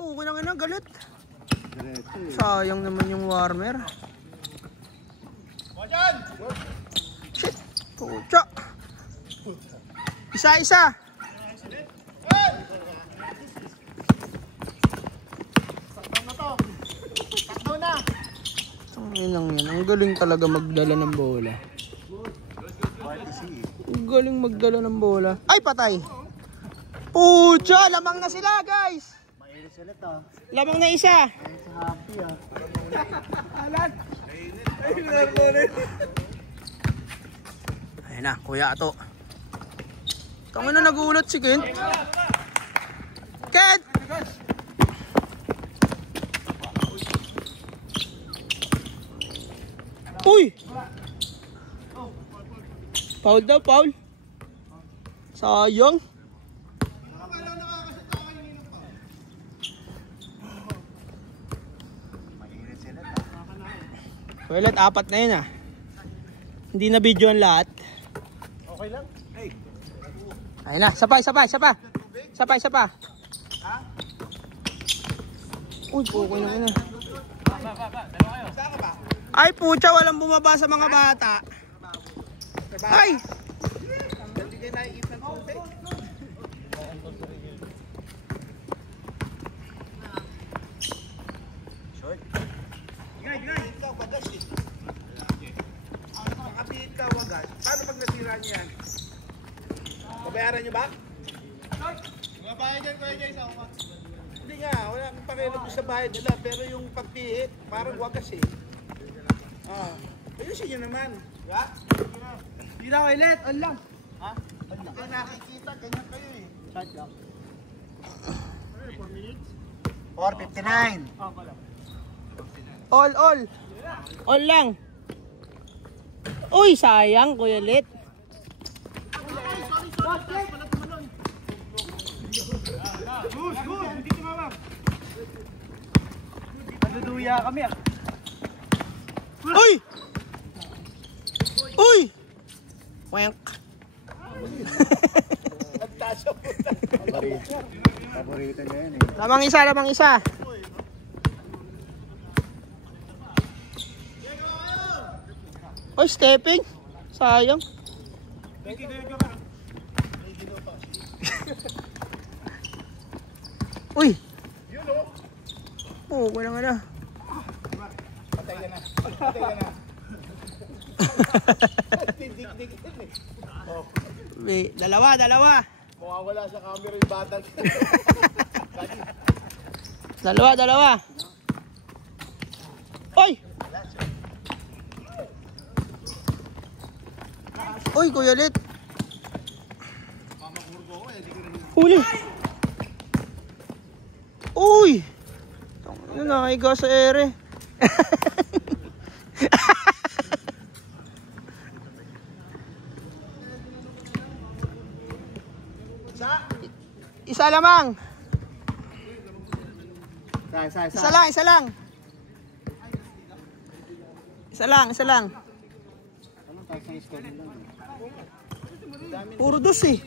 Oo, na nga galit. Diretso eh. Sayang naman yung warmer. Shit. Pucha. Isa. Takbo na! Ang lang yan. Ang galing talaga magdala ng bola. Ang galing magdala ng bola. Ay, patay. Pucha, lamang na sila, guys. Mainit ulit ah. Lamang na isa. Ayun sa happy ah. Ayun na, kuya ato. Tangin na nagulat si Kent. Kent! Uy! Foul daw, foul. Sayang. Mainit sila ah. Well, apat na yun ah. Hindi na video ang lahat. Okay lang. Ayun na, sapay. Uy, okay na. Ay, pucha, walang bumaba sa mga bata. Ay! Hindi kayo nakikita ng konti. Ikaw, bagas eh. Makapihit ka, wagas. Paano pag nasira niyo yan? Babayaran niyo ba? Mabayan dyan, Kuya Jay, sa uka. Hindi nga, wala akong pakialam sa bayad nila. Pero yung pagpihit, parang wagas eh. Ayusin niyo naman. Diba? Hindi na kayo let, on lang. Ha? Hindi nakikita, ganyan kayo eh. Shot lang. 4:59. All. All lang. Uy, sayang, Kuya Lit. Naduduya kami ah. Uy! Wank. Nagtasya po tayo. Paborito niya yan eh. Lamang isa. Uy, stepping. Sayang. Uy. Oo, wala nga na. Patay ka na. Tindig-dig din eh. Wait, dalawa. Mukhang wala sa camera yung batang. Dalawa. Oy! Uy, Kuya Lit. Huli. Uy! Ano nakahiga sa ere. Isa lamang. Isa lang. Anong taas ng score nila? Puro dos eh.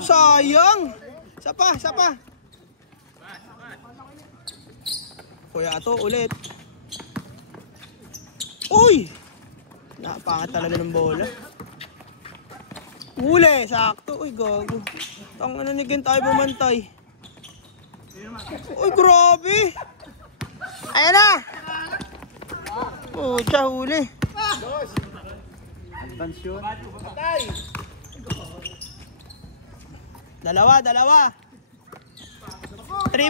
Sayang. Isa pa. Kuya ato ulit. Uy! Napakat talaga ng bola. Huli, sakto. Uy, gago. Tang ano ni Gen tayo bumantay. Uy, grabe. Ayan na. Pucha, huli. Advance yun. Dalawa. 3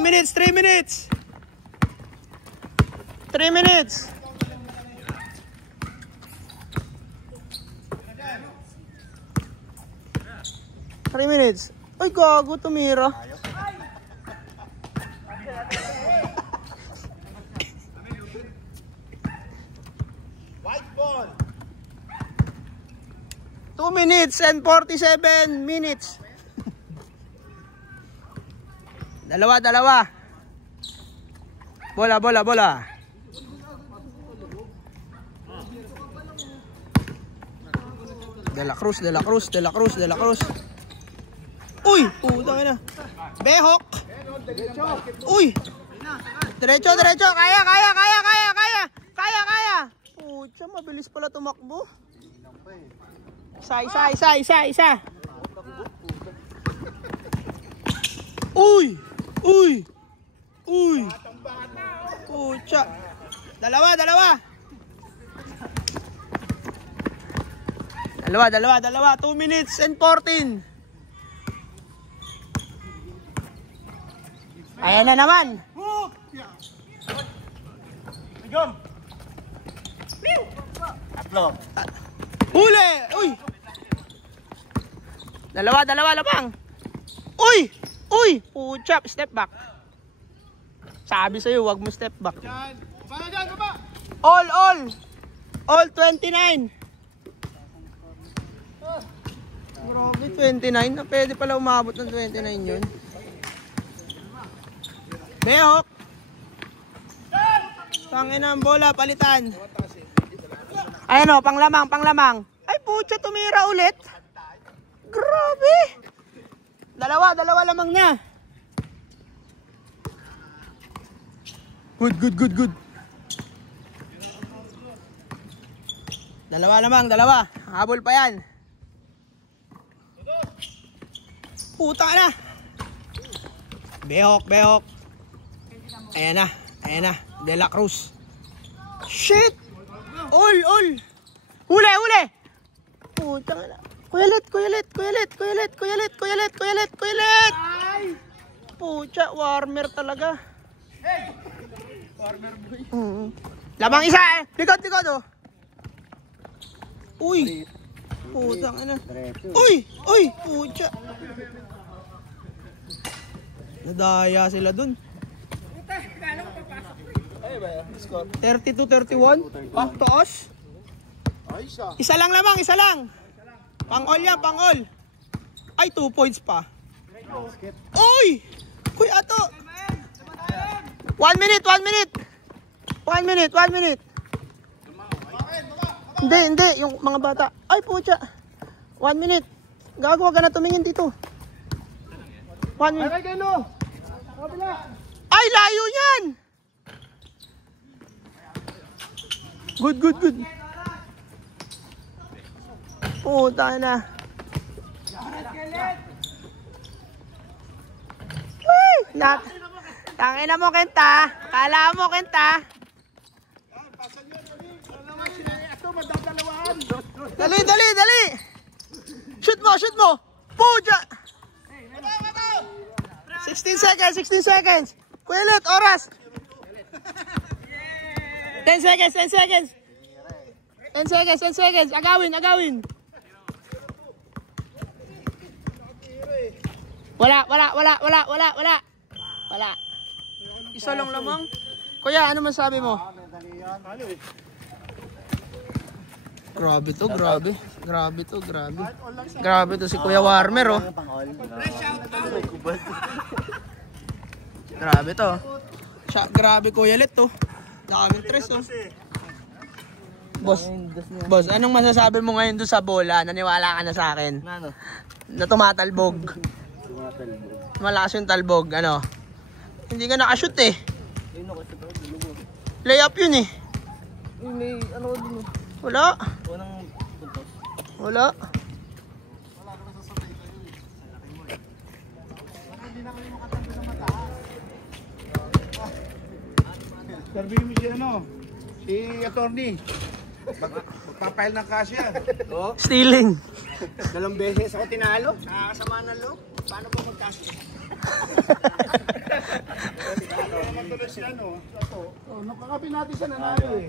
minutes. 3 minutes. 3 minutes. Ay, gago, tumira. White ball. 2 minutes and 47 minutes. Dalawa. Bola. De La Cruz. Uy, putang ina. Behok. Uy. Diretso. Kaya. Pucha, mabilis pala tumakbo. Isa. Uy. Pucha. Dalawa. Dalawa. 2 minutes and 14. Ayan na naman. Huli! Uy! Dalawa lamang. Uy! Pucha, step back. Sabi sa'yo, wag mo step back. All 29. Grabe, 29. Pwede pala umabot ng 29 yun. Behok. Tangin ang bola, palitan. Ayan o, panglamang. Ay, pucha, tumira ulit. Grabe. Dalawa lamang na. Good. Dalawa lamang. Habol pa yan. Puta na. Behok. Ayan na. De La Cruz. Shit. All. Huli. Puta na. Kuyalit. Pucha, warmer talaga. Warmer boy. Lamang isa eh. Likod oh. Uy. Putang ina. Uy, pucha. Nadaya sila dun. 32-31. Paktoos. Isa lang. Pang-all yan, pang-all. Ay, 2 points pa. Uy! Uy, ato. 1 minute. Hindi. Yung mga bata. Ay, pucha. 1 minute. Gago, wag ka na tumingin dito. 1 minute. Ay, layo yan. Good. Puta na. Tangina mo, Kenta. Kala mo, Kenta. Ito, madadalawahan. Dali, dali, dali. Shoot mo, shoot mo. Puja. 16 seconds, 16 seconds. Kuilit, oras. 10 seconds, 10 seconds. 10 seconds, 10 seconds. Agawin, agawin. Wala. Isa lang lamang. Kuya, ano masabi mo? Grabe to, grabe. Grabe to, grabe. Grabe to si Kuya Warmer, oh. Grabe to. Grabe Kuya Lit, to. Daming tres, oh. Boss, anong masasabi mo ngayon doon sa bola? Naniwala ka na sa akin? Na tumatalbog. Malakas yung talbog, ano? Hindi ka nakashoot eh. Layup yun eh. May ano din. Wala. Walang puntos. Wala. Sabihin mo si ano, si attorney. Magpapile ng kasya. Stealing. 2 beses ako tinalo. Nakakasama ng loob. Paano po magkasya? Nakakapin natin siya nanalo eh.